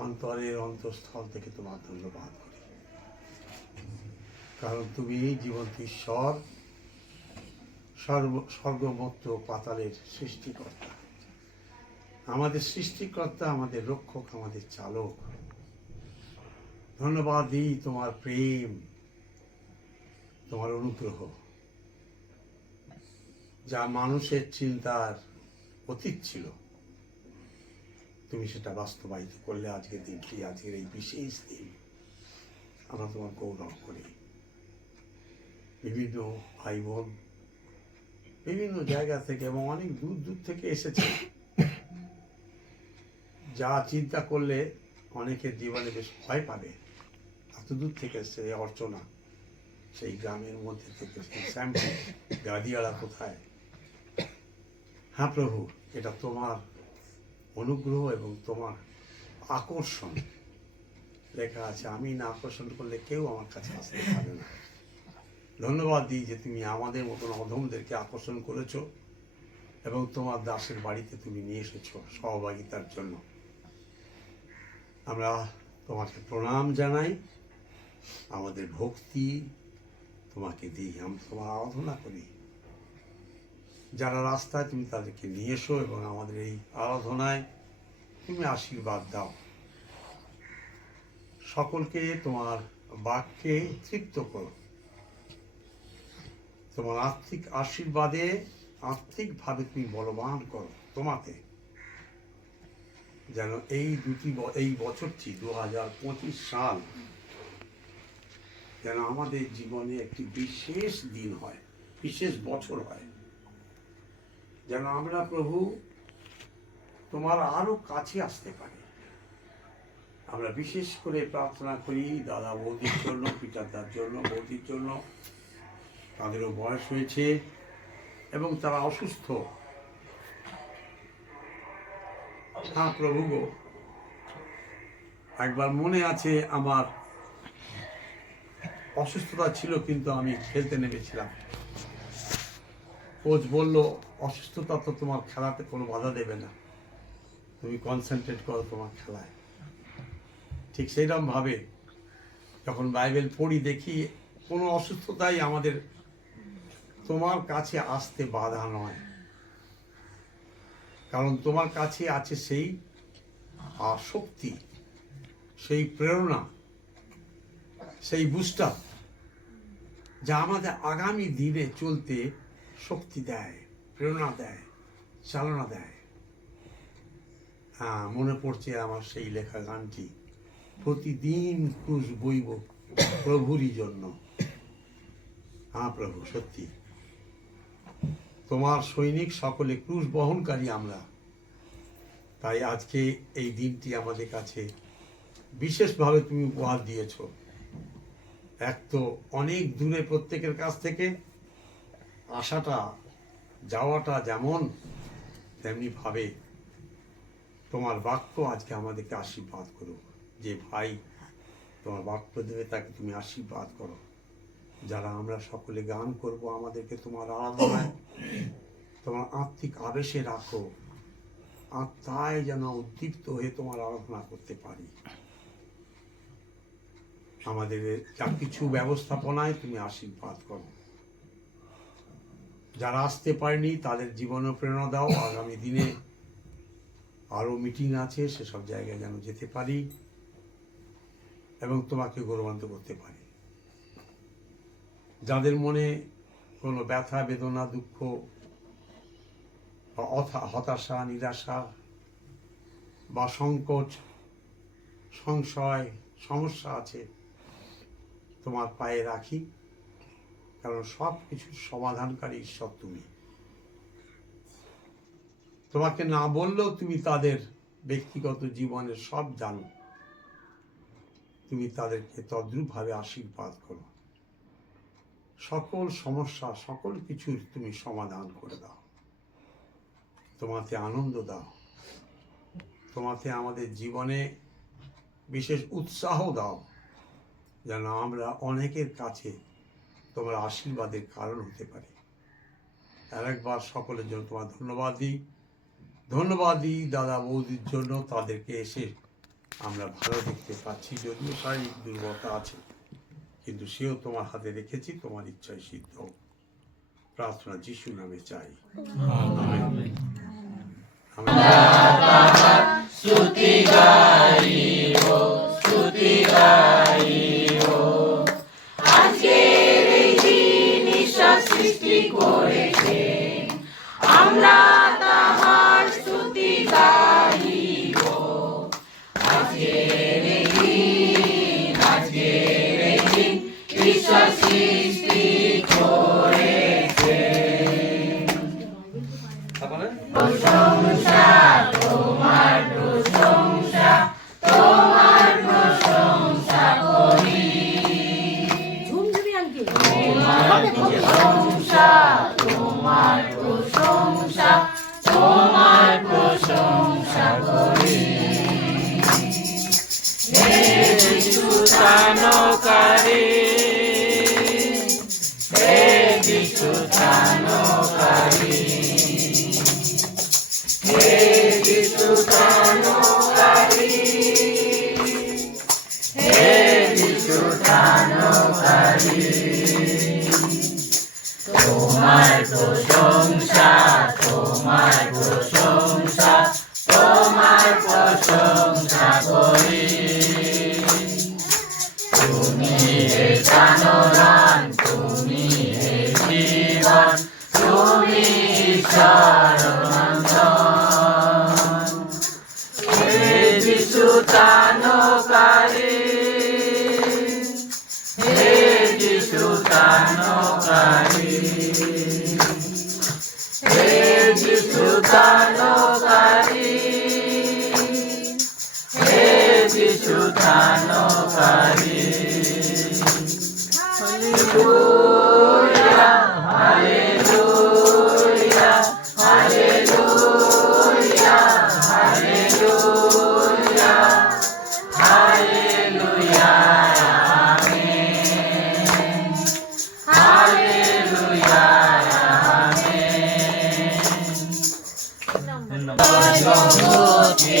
অন্তরের অন্তঃস্থল থেকে তোমার ধন্যবাদ করি। কারণ তুমি জীবন্ত ঈশ্বর, সর্ব স্বর্গমত্ত পাতালের সৃষ্টিকর্তা। আমাদের সৃষ্টিকর্তা, আমাদের রক্ষক, আমাদের চালক। ধন্যবাদ দিই তোমার প্রেম, তোমার অনুগ্রহ, যা মানুষের চিন্তার অতীত ছিল। তুমি সেটা বাস্তবায়িত করলে আজকের দিনটি, আজকের এই বিশেষ দিন আমরা তোমার গৌরব করি। বিভিন্ন ভাই বোন বিভিন্ন জায়গা থেকে এবং অনেক দূর দূর থেকে এসেছে। যা চিন্তা করলে অনেকের জীবনে বেশ ভয় পাবে। এত দূর থেকে এসছে অর্চনা। সেই গ্রামের মধ্যে থেকে সেই গাদিয়ালা কোথায়? হ্যাঁ প্রভু, এটা তোমার অনুগ্রহ এবং তোমার আকর্ষণ। লেখা আছে, আমি না আকর্ষণ করলে কেউ আমার কাছে আসতে পারে না। ধন্যবাদ দিই যে তুমি আমাদের মতন অধমদেরকে আকর্ষণ করেছ এবং তোমার দাসের বাড়িতে তুমি নিয়ে এসেছ সহভাগিতার জন্য। আমরা তোমাকে প্রণাম জানাই, আমাদের ভক্তি তোমাকে দিই, আমরা তোমার আরাধনা করি। যারা রাস্তায় তুমি তাদেরকে নিয়ে এসো এবং আমাদের এই আরাধনায় তুমি আশীর্বাদ দাও। সকলকে তোমার বাক্যে তৃপ্ত করো। তোমার আর্থিক আশীর্বাদে আর্থিকভাবে তুমি বলবান করো তোমাকে। যেন এই দুটি এই বছরটি দু হাজার পঁচিশ সাল যেন আমাদের জীবনে একটি বিশেষ দিন হয়, বিশেষ বছর হয়। যেন আমরা প্রভু তোমার আরও কাছে আসতে পারি। আমরা বিশেষ করে প্রার্থনা করি, দাদা বৌদির জন্য পিতাদার জন্য, বৌদির জন্য। তাদেরও বয়স হয়েছে এবং তারা অসুস্থ। হ্যাঁ প্রভু গো। একবার মনে আছে আমার অসুস্থতা ছিল, কিন্তু আমি খেলতে নেমেছিলাম। কোচ বলল, অসুস্থতা তো তোমার খেলাতে কোনো বাধা দেবে না। তুমি কনসেন্ট্রেট করো তোমার খেলায়। ঠিক সেইরকমভাবে যখন বাইবেল পড়ি দেখি, কোনো অসুস্থতাই আমাদের তোমার কাছে আসতে বাধা নয়। কারণ তোমার কাছে আছে সেই শক্তি সেই প্রেরণা, সেই বুস্টার যা আমাদের আগামী দিনে চলতে শক্তি দেয়, প্রেরণা দেয়, চালনা দেয়। হ্যাঁ মনে পড়ছে আমার সেই লেখা গানটি। প্রতিদিন ক্রুশ বইব প্রভুরই জন্য। হ্যাঁ প্রভু সত্যি। তোমার সৈনিক সকলে ক্রুশ বহনকারী আমরা। তাই আজকে এই দিনটি আমাদের কাছে বিশেষভাবে তুমি উপহার দিয়েছ। এক তো অনেক দূরে প্রত্যেকের কাছ থেকে আসাটা যাওয়াটা যেমন, তেমনি ভাবে তোমার বাক্য আজকে আমাদেরকে আশীর্বাদ করো। যে ভাই, তোমার বাক্য দেবে তাকে তুমি আশীর্বাদ করো। যারা আমরা সকলে গান করব, আমাদেরকে তোমার আরাধনায়, তোমার আত্মিক আবেশে রাখো। আত্মায় যেন উদ্দীপ্ত হয়ে তোমার আরাধনা করতে পারি। আমাদের যা কিছু ব্যবস্থাপনায় তুমি আশীর্বাদ করো। যারা আসতে পারেনি, তাদের জীবনে প্রেরণা দাও। আগামী দিনে আরও মিটিং আছে, সেসব জায়গায় যেন যেতে পারি এবং তোমাকে গৌরবান্বিত করতে পারি। যাদের মনে কোনো ব্যথা, বেদনা, দুঃখ বা হতাশা, নিরাশা বা সংকট, সংশয়, সমস্যা আছে, তোমার পায়ে রাখি। কারণ সব কিছুর সমাধানকারী ঈশ্বর তুমি। তোমাকে না বললেও তুমি তাদের ব্যক্তিগত জীবনের সব জানো। তুমি তাদেরকে তদ্রুপভাবে আশীর্বাদ করো। সকল সমস্যা, সকল কিছুর তুমি সমাধান করে দাও। তোমাতে আনন্দ দাও। তোমাতে আমাদের জীবনে বিশেষ উৎসাহ দাও। যেন আমরা অনেকের কাছে তোমার আশীর্বাদের কারণ হতে পারি। আর একবার সকলের জন্য তোমার ধন্যবাদ দিই। ধন্যবাদ দিই দাদা বৌদির জন্য তাদেরকে এসে আমরা ভালো দেখতে পাচ্ছি। যদিও শারীরিক দুর্বলতা আছে কিন্তু সেও তোমার হাতে রেখেছি তোমার ইচ্ছায় সিদ্ধ প্রার্থনা যিশু নামে চাই। আমেন। যিশু দানকারী হে যিশু দানকারী হে যিশু দানকারী তোমার প্রশংসা তোমার প্রশংসা তোমার প্রশংসা করি তুমি হে Jishu তানকারী hallelujah hallelujah hallelujah hallelujah hallelujah amen hallelujah amen জগতে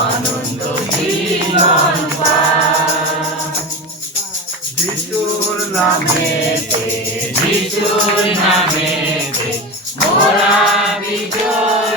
আনন্দ জীবন পায় যিশুর নামে যিশুর নামে মোরা বিজয়ী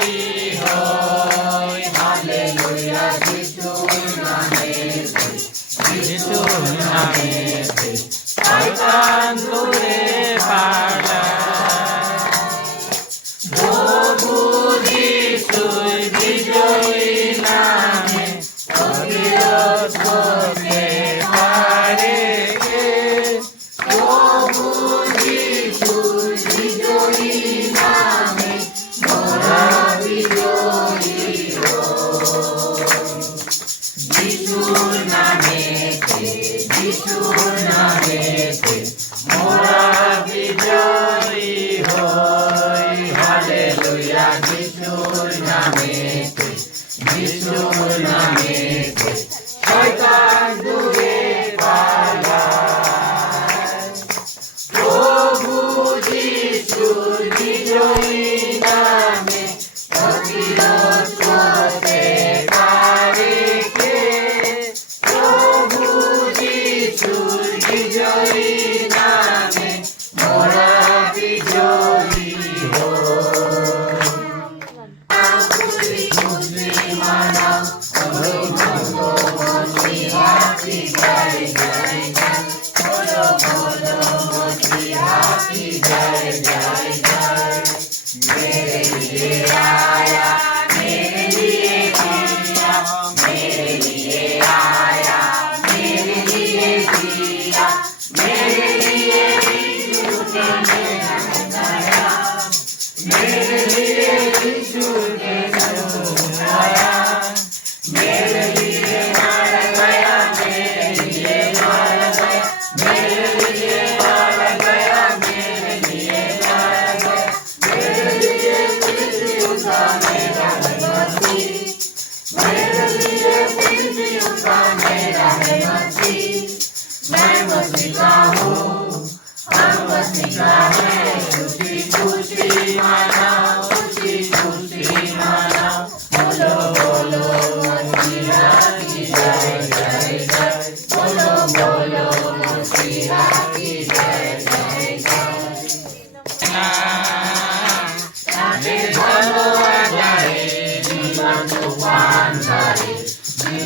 vida. मेरे लिए फिर भी उनका मेरा है मसीह मैं मसीह का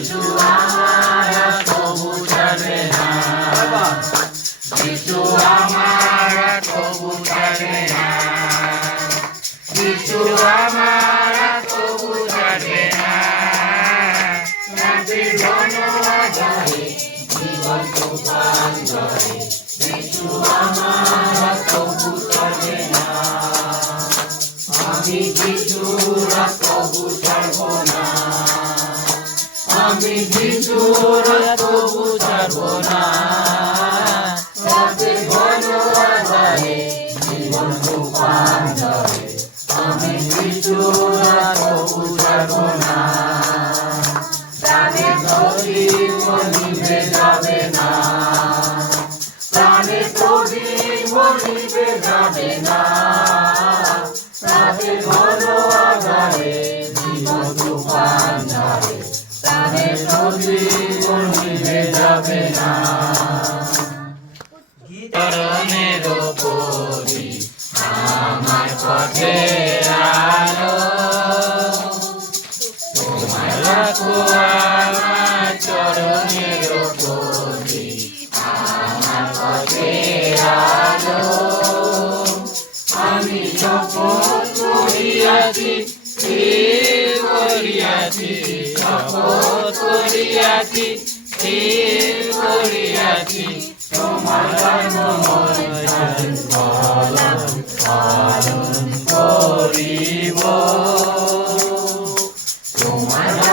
যিশু আমার কবু ছাড়বে না যিশু আমার কবু ছাড়বে না যিশু আমার কবু ছাড়বে না তাকে জীবন আগারে জীবন তুফান ধরে নিভে যাবে না। তাতে ঘন আধারে জীবন তুফান ধরে প্রাণে প্রদীপ নিভে যাবে না। চরণের ওপরি আমার পথে আলো। তোমার রাখো আমার চরণের ওপরি তোমার